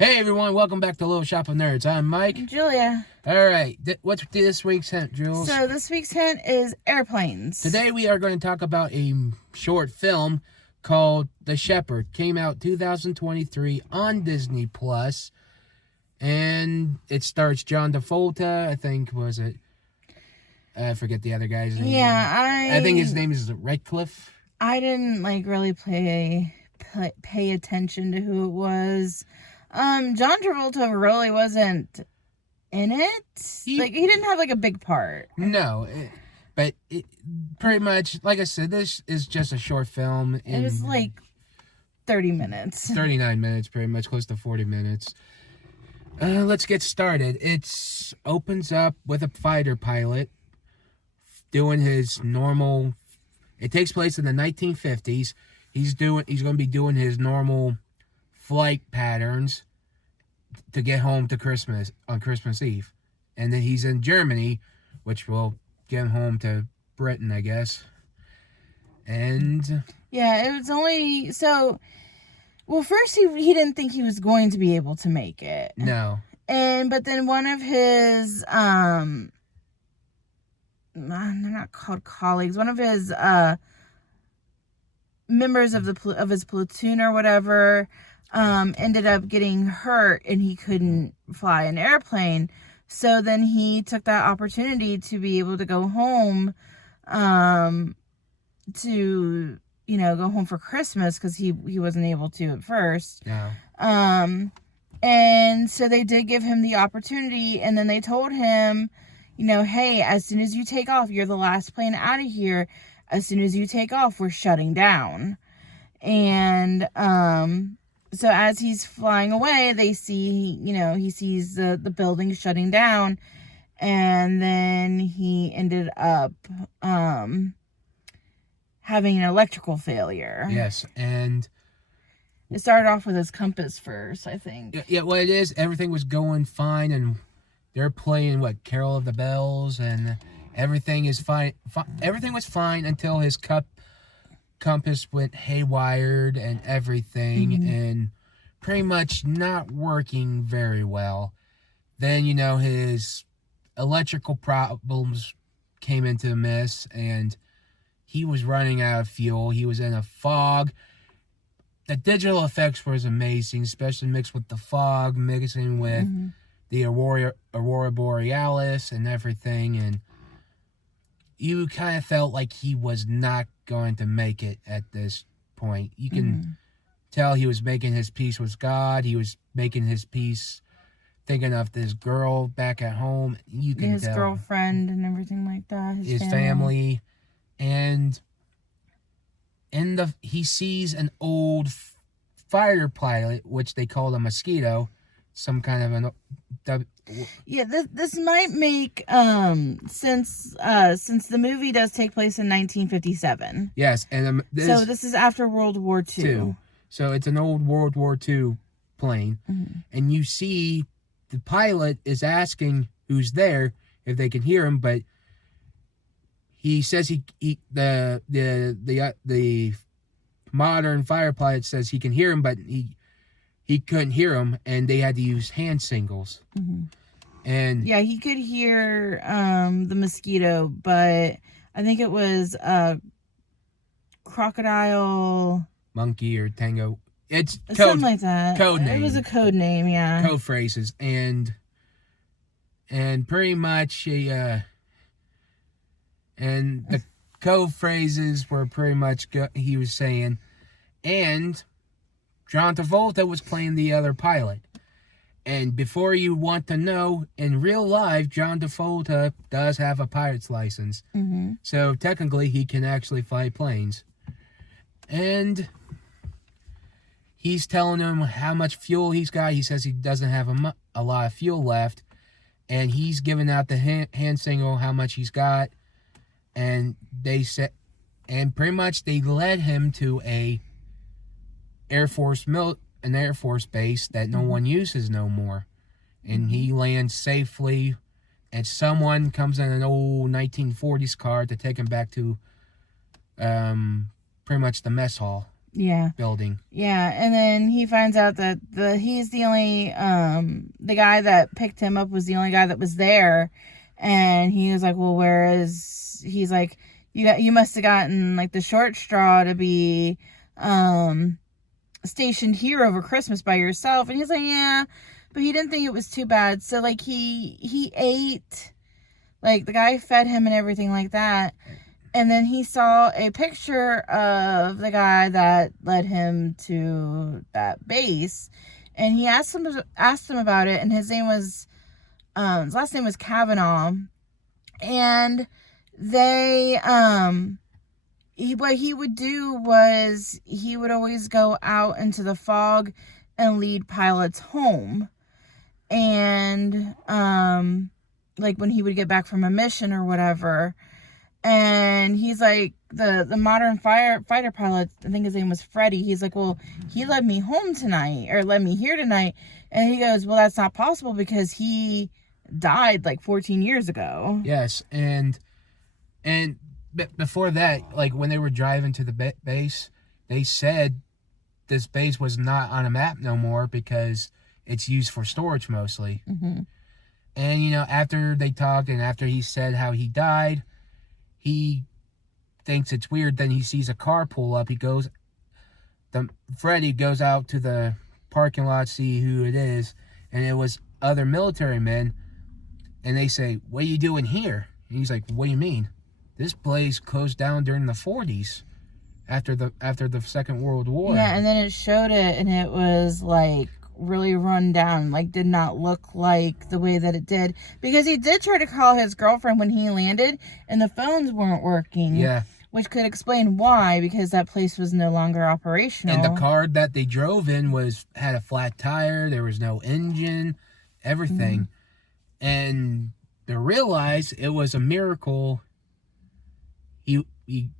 Hey everyone, welcome back to Little Shop of Nerds. I'm Mike. Julia. Alright, what's this week's hint, Jules? So this week's hint is airplanes. Today we are going to talk about a short film called The Shepherd. Came out 2023 on Disney Plus, and it stars John Travolta. I think, was it? I forget the other guy's name. Yeah, I think his name is Redcliffe. I didn't really pay attention to who it was. John Travolta really wasn't in it. He didn't have a big part. No, but pretty much, like I said, this is just a short film. It was 30 minutes. 39 minutes, pretty much, close to 40 minutes. Let's get started. It opens up with a fighter pilot doing his normal. It takes place in the 1950s. He's going to be doing his normal flight patterns to get home to Christmas on Christmas Eve, and then he's in Germany, which will get him home to Britain, I guess. And yeah, it was only so. Well, first he didn't think he was going to be able to make it. No. But then one of his they're not called colleagues. One of his members of his platoon or whatever ended up getting hurt, and he couldn't fly an airplane. So then he took that opportunity to be able to go home, to go home for Christmas, because he wasn't able to at first. No. And so they did give him the opportunity, and then they told him, hey, as soon as you take off, you're the last plane out of here. As soon as you take off, we're shutting down. And so as he's flying away, they see, he sees the building shutting down, and then he ended up having an electrical failure. Yes, and it started off with his compass first, I think. Yeah, well, it is. Everything was going fine, and they're playing, Carol of the Bells, and everything is fine. Everything was fine until his compass went haywired and everything, and pretty much not working very well. Then, his electrical problems came into mess, and he was running out of fuel. He was in a fog. The digital effects was amazing, especially mixed with the fog, mixing with the Aurora Borealis and everything, and you kind of felt like he was not going to make it at this point. You can tell he was making his peace with God. He was making his peace thinking of this girl back at home. You can his tell. Girlfriend and everything like that. His family. And he sees an old fighter pilot, which they call a Mosquito, some kind of yeah, this might make since the movie does take place in 1957. Yes, and so this is after World War II. So it's an old World War II plane, and you see the pilot is asking who's there if they can hear him, but he says the modern fighter pilot says he can hear him, but he couldn't hear him, and they had to use hand signals. And yeah, he could hear the Mosquito, but I think it was crocodile, monkey, or tango. It's something like that. Code name. It was a code name, yeah. Code phrases, and pretty much and the code phrases were pretty much he was saying, and John Travolta was playing the other pilot. And before you want to know, in real life, John Travolta does have a pilot's license. So technically, he can actually fly planes. And he's telling him how much fuel he's got. He says he doesn't have a lot of fuel left. And he's giving out the hand signal how much he's got. And they said, and pretty much they led him to an Air Force base that no one uses no more. And he lands safely, and someone comes in an old 1940s car to take him back to pretty much the mess hall Yeah. building. Yeah, and then he finds out that he's the only the guy that picked him up was the only guy that was there, and he was like, well, he's like, you must have gotten like the short straw to be stationed here over Christmas by yourself. And he's like, yeah, but he didn't think it was too bad. So like he ate, like the guy fed him and everything like that. And then he saw a picture of the guy that led him to that base, and he asked him about it. And his last name was Kavanaugh, and they what he would do was he would always go out into the fog and lead pilots home, and like when he would get back from a mission or whatever. And he's like, the modern fighter pilot, I think his name was Freddie, he's like, well, he led me home tonight, or led me here tonight. And he goes, well, that's not possible because he died like 14 years ago. Yes, and before that, like when they were driving to the base, they said this base was not on a map no more because it's used for storage mostly. Mm-hmm. And, you know, after they talked and after he said how he died, he thinks it's weird. Then he sees a car pull up. Freddy goes out to the parking lot, see who it is, and it was other military men. And they say, what are you doing here? And he's like, what do you mean? This place closed down during the 40s after the Second World War. Yeah, and then it showed it, and it was like really run down, like did not look like the way that it did, because he did try to call his girlfriend when he landed and the phones weren't working. Yeah, which could explain why, because that place was no longer operational. And the car that they drove in had a flat tire, there was no engine, everything. Mm-hmm. And they realized it was a miracle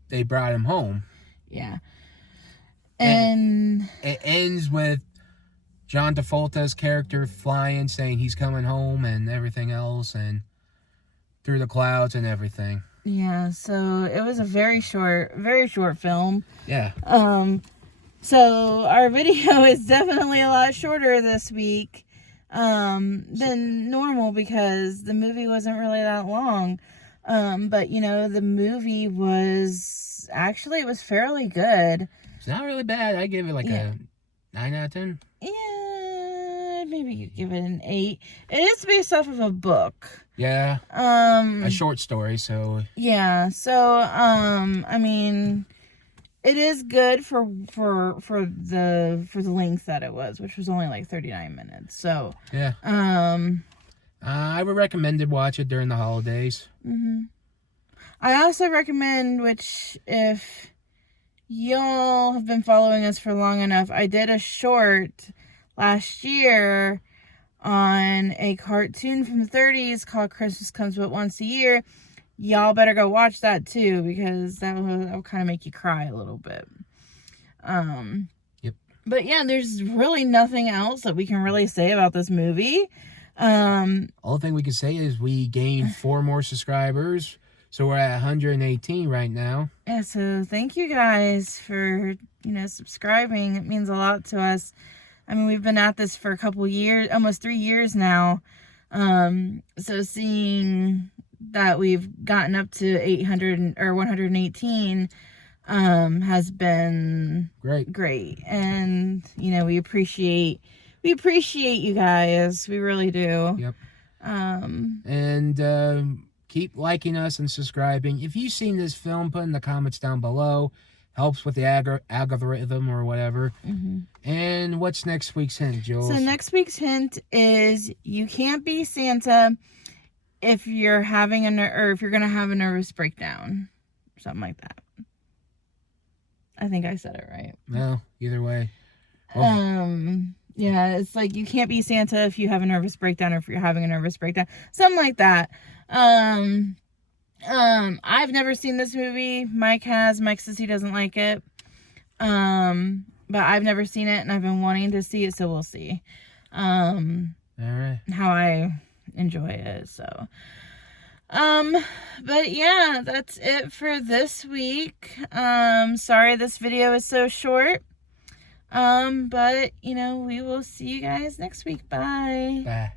they brought him home. Yeah. And it ends with John Travolta's character flying, saying he's coming home and everything else, and through the clouds and everything. Yeah, so it was a very short film. Yeah. So our video is definitely a lot shorter this week than normal because the movie wasn't really that long. But you know, the movie was fairly good. It's not really bad. I give it like a 9 out of 10. Yeah, maybe you give it an 8. It is based off of a book. Yeah. A short story, so. Yeah, so I mean, it is good for the length that it was, which was only like 39 minutes. So. Yeah. I would recommend to watch it during the holidays. Mm-hmm. I also recommend, which if y'all have been following us for long enough, I did a short last year on a cartoon from the 30s called Christmas Comes But Once a Year. Y'all better go watch that too, because that will kind of make you cry a little bit. Yep. But yeah, there's really nothing else that we can really say about this movie. All thing we can say is we gained 4 more subscribers, so we're at 118 right now. Yeah, so thank you guys for, subscribing. It means a lot to us. I mean, we've been at this for a couple years, almost 3 years now. So seeing that we've gotten up to 800 or 118 has been great. And, we appreciate you guys. We really do. Yep. And keep liking us and subscribing. If you've seen this film, put in the comments down below. Helps with the algorithm or whatever. Mm-hmm. And what's next week's hint, Jules? So next week's hint is you can't be Santa if you're having if you're gonna have a nervous breakdown, or something like that. I think I said it right. Well, either way. Yeah, it's like you can't be Santa if you have a nervous breakdown or if you're having a nervous breakdown. Something like that. I've never seen this movie. Mike has. Mike says he doesn't like it. But I've never seen it and I've been wanting to see it, so we'll see. All right. How I enjoy it, so. But yeah, that's it for this week. Sorry this video is so short. But, you know, we will see you guys next week. Bye. Bye.